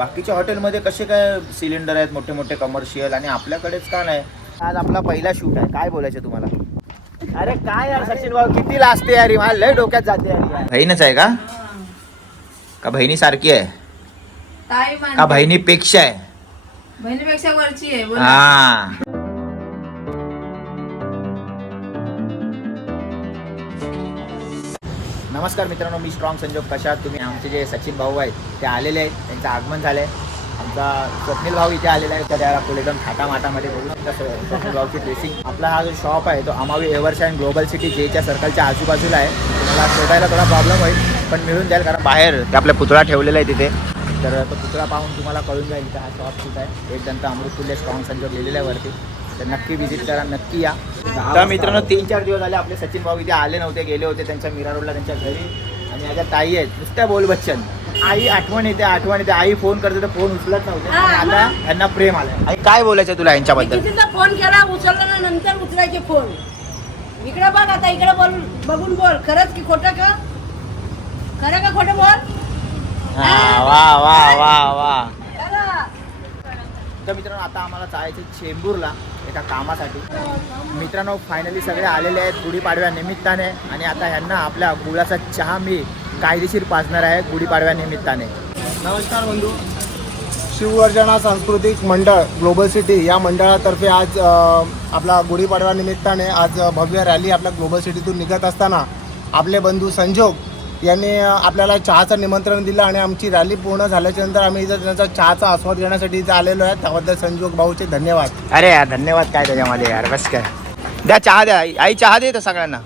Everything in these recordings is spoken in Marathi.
बाकीच्या हॉटेलमध्ये कसे काय सिलेंडर आहेत मोठे मोठे कमर्शियल आणि आपल्याकडेच का नाही. आज आपला पहिला शूट आहे. काय बोलायचं तुम्हाला? अरे काय यार सचिन भाऊ किती लाजते यार, मला लय डोक्यात जाते यार. बहीणच आहे का बहिणी सारखी आहे का बहिणीपेक्षा आहे? बहिणीपेक्षा वरची आहे. हा नमस्कार मित्रांनो, मी स्ट्रॉंग संजोग. कशात तुम्ही? आमचे जे सचिन भाऊ आहेत ते आलेले आहेत, त्यांचं आगमन झालं आहे. आमचा स्वप्नील भाऊ इथे आलेला आहे. त्या आपण एकदम थाटामाटामध्ये बघू शकता स्वप्नील भाऊची ड्रेसिंग. आपला हा जो शॉप आहे तो अमावी एव्हर्स अँड ग्लोबल सिटी जेच्या सर्कलच्या आजूबाजूला आहे. तुम्हाला शोधायला थोडा प्रॉब्लेम होईल पण मिळून जाईल, कारण बाहेर ते आपला पुतळा ठेवलेला आहे तिथे. तर तो पुतळा पाहून तुम्हाला कळून जाईल की हा शॉप कुठं आहे. एक दंत अमृततुल्य स्ट्रॉंग संजोग लिहिलेलं आहे वरती. तर नक्की व्हिजिट करा, नक्की या. तर मित्रांनो 3-4 दिवस झाले आपले सचिन भाऊ इथे आले नव्हते, गेले होते त्यांच्या मीरा रोडला त्यांच्या घरी. आणि माझ्या ताई आहेत नुसत्या बोल बच्चन. आई आठवण येते. आई फोन करते तर फोन उचलत नव्हते. आणि आता यांना प्रेम आलंय. आई काय बोलायचं तुला यांच्याबद्दल? फोन केला, उचलला ना, नंतर उचलायचे फोन. इकडे बघ आता, इकडे बघून बोल. खरंच की खोटं का? खरं का खोटं बोल? वा वा वा वा. तर मित्रांनो आता आम्हाला जायचं चेंबूरला एका कामासाठी. मित्रांनो फायनली सगळे आलेले आहेत गुढीपाडव्या निमित्ताने. आणि आता ह्यांना आपल्या गुळाचा चहा मी कायदेशीर पाजणार आहे गुढीपाडव्या निमित्ताने. नमस्कार बंधू. शिवगर्जना सांस्कृतिक मंडळ ग्लोबल सिटी या मंडळातर्फे आज आपला गुढीपाडव्या निमित्ताने आज भव्य रॅली आपल्या ग्लोबल सिटीतून निघत असताना आपले बंधू संजोग यांनी आपल्याला चहाचं निमंत्रण दिलं. आणि आमची रॅली पूर्ण झाल्याच्या नंतर आम्ही इथं त्यांचा चहाचा आस्वाद घेण्यासाठी इथं आलेलो आहे. त्याबद्दल संजोग भाऊचे धन्यवाद. अरे यार धन्यवाद काय त्याच्यामध्ये यार, बस काय. द्या चहा द्या. आई चहा दे तर सगळ्यांना.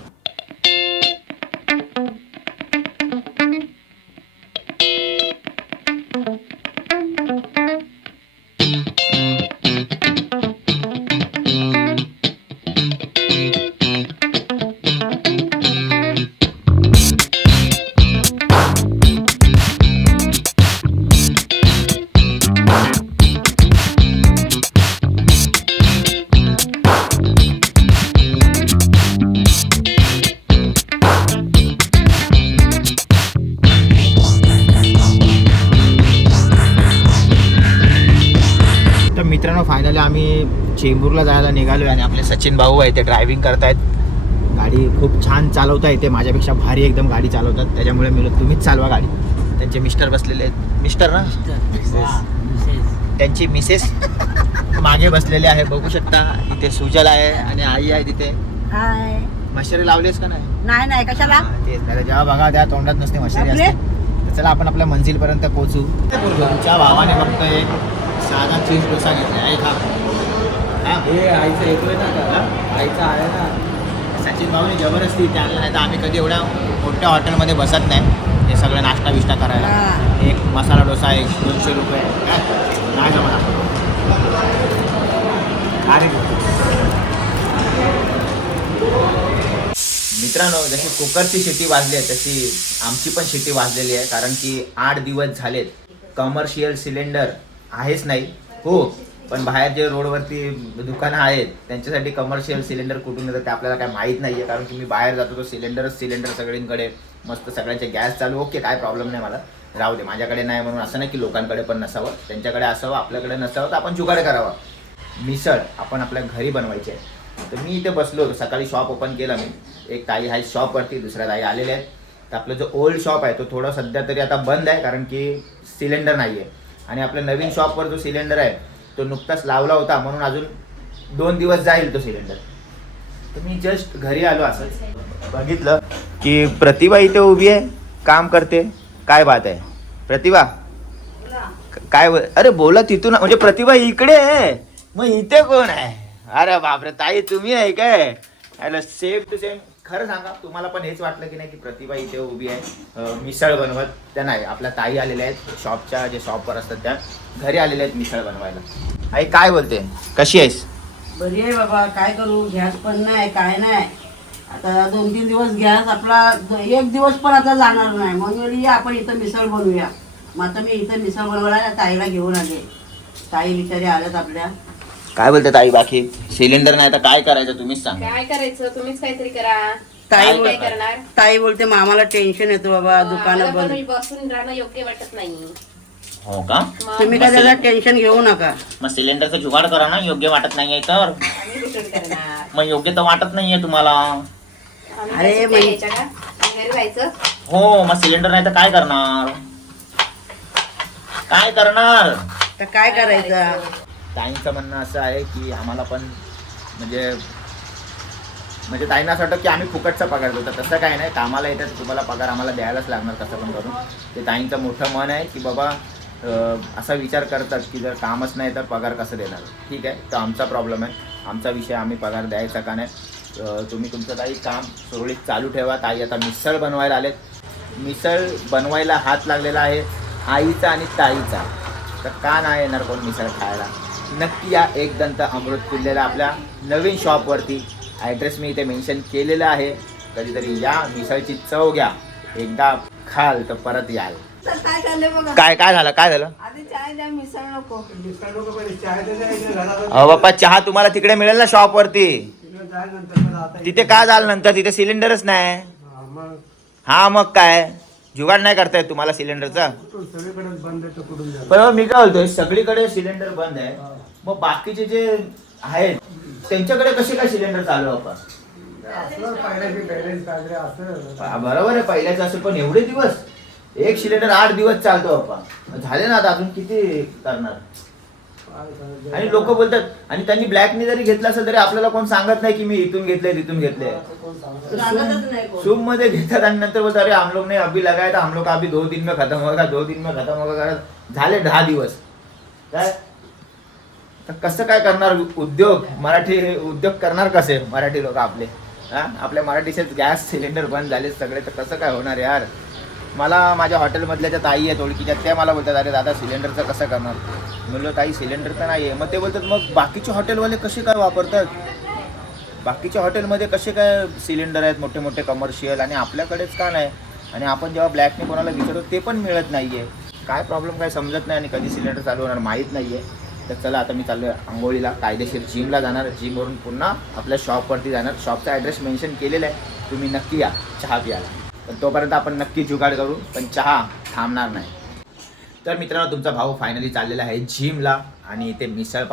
मित्रांनो फायनली आम्ही चेंबूरला जायला निघालो आणि आपले सचिन भाऊ आहे ते ड्रायव्हिंग करतायत. गाडी खूप छान चालवता येते, माझ्यापेक्षा भारी एकदम गाडी चालवतात. त्याच्यामुळे मी तुम्हीच चालवा गाडी. त्यांचे मिस्टर बसलेले आहेत. मिस्टर ना त्यांची मिसेस मागे बसलेले आहे, बघू शकता. इथे सुजल आहे आणि आई आहे तिथे. हाय. मशरी लावलीस का नाही? नाही कशाला? तेच नाही, जेव्हा बघा त्या तोंडात नसते मशरी असते. तर चला आपण आपल्या मंजिलपर्यंत पोहोचू. तुमच्या भावाने फक्त एक साधा चीज डोसा घेतला आहे का? हे आईचं येतोय ना का? आईचा आहे ना. सचिन भाऊने जबरदस्ती इथे आणलं, नाही तर आम्ही कधी एवढ्या मोठ्या हॉटेलमध्ये बसत नाही हे सगळं नाश्ता बिष्टा करायला. एक मसाला डोसा 200 रुपये नाही जमणार. अरे मित्रांनो जशी कुकरची शिट्टी वाजली आहे तशी आमची पण शिट्टी वाजलेली आहे. कारण की 8 दिवस झालेत कमर्शियल सिलेंडर आहेच नाही. हो पण बाहेर जे रोडवरती दुकानं आहेत त्यांच्यासाठी कमर्शियल सिलेंडर कुठून येतं ते आपल्याला काय माहीत नाही आहे. कारण की मी बाहेर जातो तो सिलेंडर सगळींकडे मस्त सगळ्यांचे गॅस चालू. ओके काय प्रॉब्लेम नाही, मला राहू दे. माझ्याकडे नाही म्हणून असं नाही की लोकांकडे पण नसावं, त्यांच्याकडे असावं, आपल्याकडे नसावं तर आपण जुगाड करावा. मिसळ आपण आपल्या घरी बनवायची आहे. तर मी इथे बसलो होतो, सकाळी शॉप ओपन केला मी. एक ताई आहे शॉपवरती, दुसऱ्या ताई आलेले आहेत. तर आपलं जो ओल्ड शॉप आहे तो थोडं सध्या तरी आता बंद आहे कारण की सिलेंडर नाही आहे. आणि आपल्या नवीन शॉपवर जो सिलेंडर आहे तो नुकताच लावला होता म्हणून अजून 2 दिवस जाईल तो सिलेंडर. तर मी जस्ट घरी आलो, असं बघितलं की प्रतिभा इथे उभी आहे, काम करते. काय बात आहे प्रतिभा? काय अरे बोला तिथून, म्हणजे प्रतिभा इकडे आहे मग इथे कोण आहे? अरे बापरे ताई तुम्ही आहे काय? Same to same. खरं सांगा तुम्हाला पण हेच वाटलं की नाही की प्रतिभा इथे उभी आहे मिसळ बनवत? त्या नाही, आपल्या ताई आलेल्या आहेत शॉपच्या, जे शॉपवर असतात त्या घरी आलेल्या आहेत मिसळ बनवायला. आई काय बोलते, कशी आहेस? बरी आहे बाबा. काय करू, गॅस पण नाही काय नाही. आता 2-3 दिवस गॅस आपला, 1 दिवस पण आता जाणार नाही. म्हणून या आपण इथं मिसळ बनवूया. मग आता मी इथं मिसळ बनवायला ताईला घेऊन आले. ताई बिचारी आल्यात आपल्या. काय बोलते ताई? बाकी सिलेंडर नाही तर काय करायचं तुम्हीच सांगा. काय करायचं, तुम्हीच काहीतरी करा. ताई काय करणार? ताई बोलते मामाला टेन्शन येतो बाबा, दुकानं आम्हाला बंद. पण बसून राहणं योग्य वाटत नाही. हो का? तुम्ही काय त्याला टेन्शन घेऊ नका. मग सिलेंडरचं जुगाड करा ना. योग्य वाटत नाहीये तर आम्ही कुठून करणार? मग योग्य तर वाटत नाहीये तुम्हाला. आम्ही अरे काय बाई. सुट्ट्या घ्यायच्या का? घरी जायचं? हो, मग सिलेंडर नाही तर काय करणार? काय करणार? तर काय करायचं. ताईंचं म्हणणं असं आहे की आम्हाला पण म्हणजे ताईंना असं वाटतं की आम्ही फुकटचा पगार देतो. तसं काय नाही, कामाला येतात तुम्हाला पगार आम्हाला द्यायलाच लागणार कसं पण करून. ते ताईंचं मोठं मन आहे की बाबा असा विचार करतात की जर कामच नाही तर पगार कसं देणार. ठीक आहे, तर आमचा प्रॉब्लेम आहे, आमचा विषय, आम्ही पगार द्यायचा का नाही. तुम्ही तुमचं काही काम सुरळीत चालू ठेवा. ताई आता मिसळ बनवायला आलेत. मिसळ बनवायला हात लागलेला आहे आईचा आणि ताईचा. तर का नाही येणार कोण मिसळ खायला. नक्की या एक दंत अमृत पिल्लेला आपल्या नवीन शॉपवरती. ॲड्रेस मी इथे मेन्शन केलेलं आहे. कधीतरी या, मिसळची चव घ्या. एकदा खाल तर परत याल. काय चाललंय बघा. काय झालं? आधी चाय द्या, मिसळ नको. अहो बाप्पा, चहा तुम्हाला तिकडे मिळेल ना शॉपवरती. तिथे का जाल नंतर? तिथे सिलेंडरच नाही. हा मग काय जुगाड नाही करतायत तुम्हाला सिलेंडरचा? पण मी काय बोलतोय, सगळीकडे सिलेंडर बंद आहे, मग बाकीचे जे आहेत त्यांच्याकडे कसे काय सिलेंडर चालू आहे आपण? बरोबर आहे, पहिल्याचं असं, पण एवढे दिवस एक सिलेंडर 8 दिवस चालतो बाप्पा. झाले ना आता, अजून किती करणार? आणि लोक बोलतात, आणि त्यांनी ब्लॅकने जरी घेतलं असेल तरी आपल्याला कोण सांगत नाही की मी इथून घेतलंय तिथून घेतलंय. सांगतच नाही कोण. सूम मध्ये घेतात आणि नंतर बोलतात अरे हम लोग ने अभी लगाया था, हम लोग अभी 2 दिन में खत्म होगा, 2 दिन में खत्म होगा. झाले 10 दिवस. काय तर कसं काय करणार उद्योग? मराठी उद्योग करणार कसे मराठी लोक आपले? आपल्या मराठीचे गॅस सिलेंडर बंद झाले सगळे, तर कसं काय होणार यार? मला माझ्या हॉटेलमधल्या ज्या ताई आहेत ओळखीच्या, त्या मला बोलतात अरे दादा सिलेंडरचं कसं करणार? म्हणलं ताई सिलेंडर तर नाही आहे. मग ते बोलतात मग बाकीचे हॉटेलवाले कसे काय वापरतात? बाकीच्या हॉटेलमध्ये कसे काय सिलेंडर आहेत मोठे मोठे कमर्शियल, आणि आपल्याकडेच का नाही? आणि आपण जेव्हा ब्लॅकने कोणाला विचारतो ते पण मिळत नाही आहे. काय प्रॉब्लेम काय समजत नाही, आणि कधी सिलेंडर चालू होणार माहीत नाही आहे. तर चला आता मी चाललो आहे आंघोळीला, कायदेशीर जिमला जाणार. जिमवरून पुन्हा आपल्या शॉपवरती जाणार. शॉपचा ॲड्रेस मेन्शन केलेला आहे, तुम्ही नक्की या चहा प्यायला. पण तोपर्यंत आपण नक्की जुगाड करू, पण चहा थांबणार नाही. तर मित्रांनो, तुमचा भाऊ फायनली चाललेला आहे जिमला, आणि ते मिसळ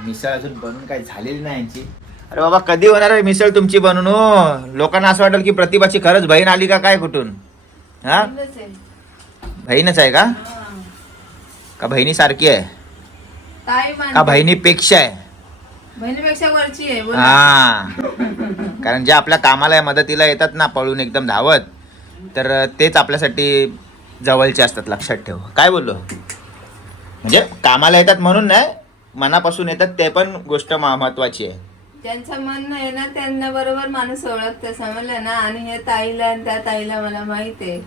मिसळ अजून बनून काही झालेली नाही यांची. अरे बाबा, कधी होणार आहे मिसळ तुमची बनून? हो, लोकांना असं वाटेल की प्रतिभाची खरंच बहीण आली का काय कुठून? हा, बहीणच आहे का बहिणीसारखी आहे का बहिणीपेक्षा आहे? बहिणीपेक्षा वरची आहे. हा, कारण जे आपल्या कामाला मदतीला येतात ना पळून एकदम धावत, तर तेच आपल्यासाठी जवळचे असतात, लक्षात ठेव. काय बोललो? म्हणजे कामाला येतात म्हणून नाही, मनापासून येतात, ते पण गोष्ट महत्वाची आहे. ज्यांचं मन आहे ना त्यांना बरोबर माणूस ओळखतं, समजलं ना. आणि हे ताईला आणि त्या ताईला मला माहित आहे,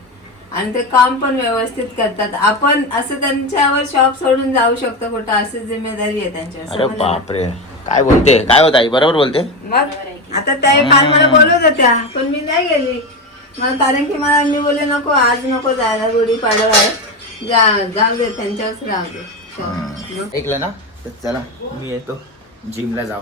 आणि ते काम पण व्यवस्थित करतात. आपण असं त्यांच्यावर शॉप सोडून जाऊ शकतो कुठं, अशी जिम्मेदारी आहे त्यांच्यावर, अरे समजलं ना? बापरे, काय बोलते? काय होत आई? बरोबर बोलते. मग आता त्या काल मला बोलवत होत्या, पण मी नाही गेली. मग कारण की मला मी बोलले नको, आज नको जायला, गुढीपाडवा आहे, जाऊ दे, त्यांच्यावरच राहू दे. ऐकलं ना? तर चला मी येतो जिमला जाऊ.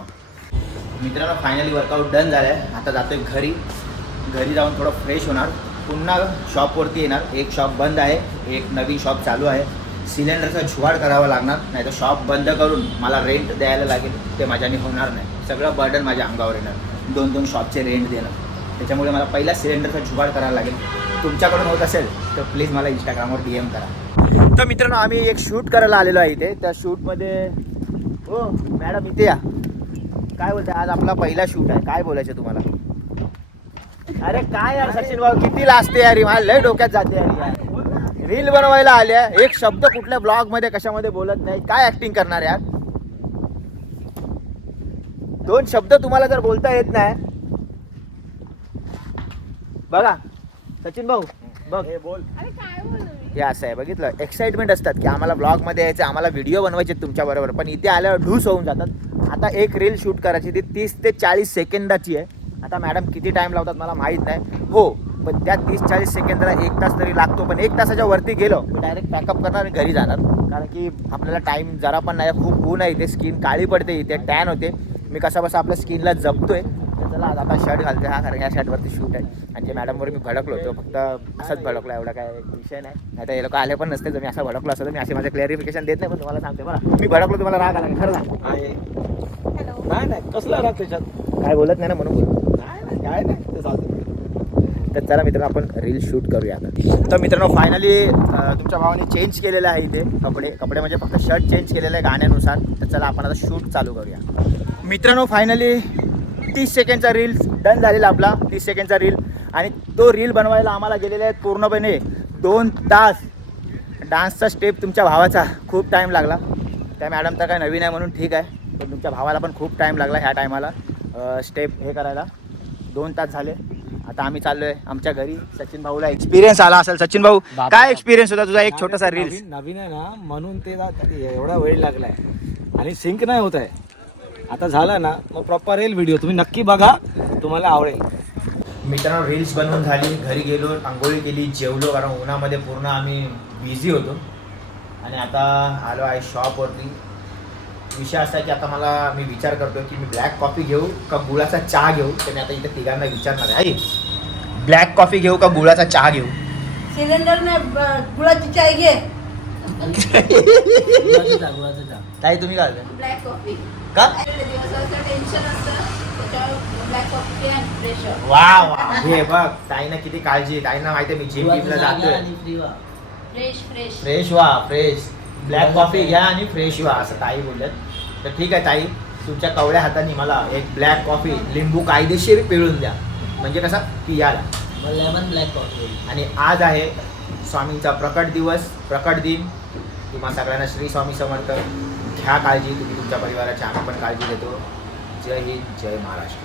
मित्रांनो, फायनली वर्कआउट डन झालं आहे. आता जातोय घरी जाऊन थोडं फ्रेश होणार, पुन्हा शॉपवरती येणार. एक शॉप बंद आहे, एक नवीन शॉप चालू आहे. सिलेंडरचा जुगाड करावा लागणार, नाही तर शॉप बंद करून मला रेंट द्यायला लागेल, ते माझ्याने होणार नाही. सगळं बर्डन माझ्या अंगावर येणार, 2-2 शॉपचे रेंट देणं. त्याच्यामुळे मला पहिला सिलेंडरचा जुगाड करायला लागेल. तुमच्याकडून होत असेल तर प्लीज मला इंस्टाग्रामवर DM करा. तर मित्रांनो, आम्ही एक शूट करायला आलेलो आहे इथे. त्या शूटमध्ये हो मॅडम इथे या. काय बोलते? आज आपला पहिला शूट आहे. काय बोलायचं तुम्हाला? अरे काय यार सचिन भाऊ, किती लाजते यार, मला लय डोक्यात जाते यार. रील बनवायला आल्या, एक शब्द कुठल्या ब्लॉग मध्ये कशामध्ये बोलत नाही. काय ऍक्टिंग करणार यार? 2 शब्द तुम्हाला जर बोलता येत नाही, बघा सचिन भाऊ बघ, हे असं आहे, बघितलं? एक्साइटमेंट असतात की आम्हाला ब्लॉगमध्ये यायचं, आम्हाला व्हिडिओ बनवायचे तुमच्या बरोबर, पण इथे आल्यावर ढूस होऊन जातात. आता एक रील शूट करायची, ती 30 ते 40 सेकंदाची आहे. आता मॅडम किती टाइम लावतात मला माहीत नाही, हो, पण त्या 30-40 सेकंदाला 1 तास तरी लागतो. पण 1 तासाच्या वरती गेलो मी डायरेक्ट पॅकअप करणार आणि घरी जाणार, कारण की आपल्याला टाइम जरा पण नाही. खूप ऊन आहे इथे, स्किन काळी पडते इथे, टॅन होते. मी कसा बसा आपल्या स्किनला जपतोय. तर चला आता शर्ट घालते, हा कारण या शर्टवरती शूट वाटतंय. आणि जे मॅडमवर मी भडकलो तो फक्त असाच भडकलो, एवढा काय विषय नाही. आता हे लोक आले पण नसते जर मी असा भडकलो असं, तर मी असे माझं क्लॅरिफिकेशन देत नाही. पण तुम्हाला सांगते बरं, मी भडकलो तुम्हाला राग आला का? खरं सांग. आहे नाही नाही कसला राग त्याच्यात, काय बोलत नाही ना म्हणून बोलतो. काय नाही ते चालतं. तर चला मित्रांनो आपण रील शूट करूया आता. तर मित्रांनो फायनली तुमच्या भावाने चेंज केलेलं आहे इथे कपडे म्हणजे फक्त शर्ट चेंज केलेलं आहे गाण्यानुसार. तर चला आपण आता शूट चालू करूया. मित्रांनो फायनली 30 सेकंडचा रील डन झालेला आपला, 30 सेकंडचा रील. आणि तो रील बनवायला आम्हाला गेलेले आहेत पूर्णपणे 2 तास. डान्सचा स्टेप तुमच्या भावाचा खूप टाईम लागला. त्या मॅडम तर काय नवीन आहे म्हणून ठीक आहे, पण तुमच्या भावाला पण खूप टाईम लागला ह्या टायमाला स्टेप हे करायला. 2 तास झाले. आता आम्ही चाललोय आमच्या घरी. सचिन भाऊला एक्सपिरियन्स आला असेल. सचिन भाऊ काय एक्सपिरियन्स होता तुझा? एक छोटासा रील्स. नवीन आहे ना म्हणून ते एवढा वेळ लागलाय आणि सिंक नाही होत आहे. आता झालं ना मग प्रॉपर येईल व्हिडिओ, तुम्ही नक्की बघा, तुम्हाला आवडेल. मित्रांनो रील्स बनवून झाली, घरी गेलो, आंघोळी केली, जेवलो, कारण उन्हामध्ये पूर्ण आम्ही बिझी होतो. आणि आता आलो आहे शॉपवरती. विषय असा आहे की आता मी विचार करतो की मी ब्लॅक कॉफी घेऊ का गुळाचा चहा घेऊ. तर मी आता इथे तिघांना विचारणार आहे, ब्लॅक कॉफी घेऊ का गुळाचा चहा घेऊ? सिलेंडर ने गुळाची चाय घे. ताई तुम्ही काय ब्लॅक कॉफी का? दिवसाचं टेन्शन असतं त्याच्यावर ब्लॅक कॉफी आणि फ्रेश. वा वा, हे बघ ताईना किती काळजी. ताईना माहिती आहे मी जिम जिमला जातोय. फ्रेश फ्रेश फ्रेश व्हा, फ्रेश. ब्लॅक कॉफी घ्या आणि फ्रेश व्हा असं ताई बोलल्यात. तर ठीक आहे ताई, तुमच्या कवड्या हाताने मला एक ब्लॅक कॉफी लिंबू कायदेशीर पिळून द्या, म्हणजे कसा पियाला. Lemon black coffee. आणि आज आहे स्वामींचा प्रकट दिवस, प्रकट दिन. तुम्हा सगळ्यांना श्री स्वामी समर्थ. घ्या काळजी तुम्ही तुमच्या परिवाराची, आम्ही पण काळजी घेतो. जय हिंद, जय महाराष्ट्र.